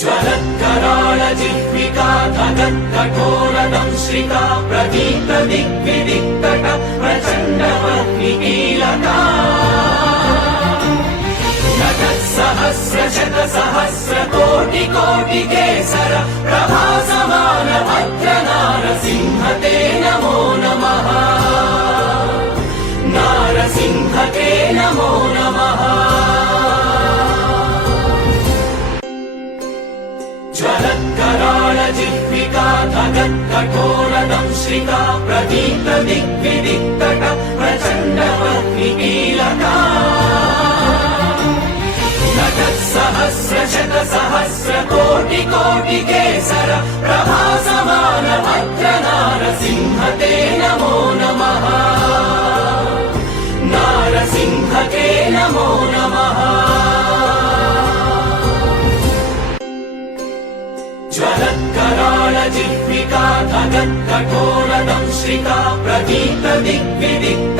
ज्वलत्कराळजिह्विका धगत्कठोरदंश्रिका प्रदीप्तदिग्विदिक्तट प्रचण्डवह्निकीलका सहस्रशतसहस्रकोटिकोटिकेसर प्रभासमान भद्रनारसिंह ते नमो नमः। नारसिंह ते नमो नमः। ज्वलत्कराळजिह्विका धगत्कठोरदंश्रिका प्रदीप्तदिग्विदिक्तट प्रचण्डवह्निकीलका सहस्रशतसहस्रकोटिकोटिकेसर प्रभासमान भद्रनारसिंह ते नमो नमः। नारसिंह ते नमो नमः। ज्वलत्कराळजिह्विका धगत्कठोरदंश्रिका प्रदीप्तदिग्विदिक्तट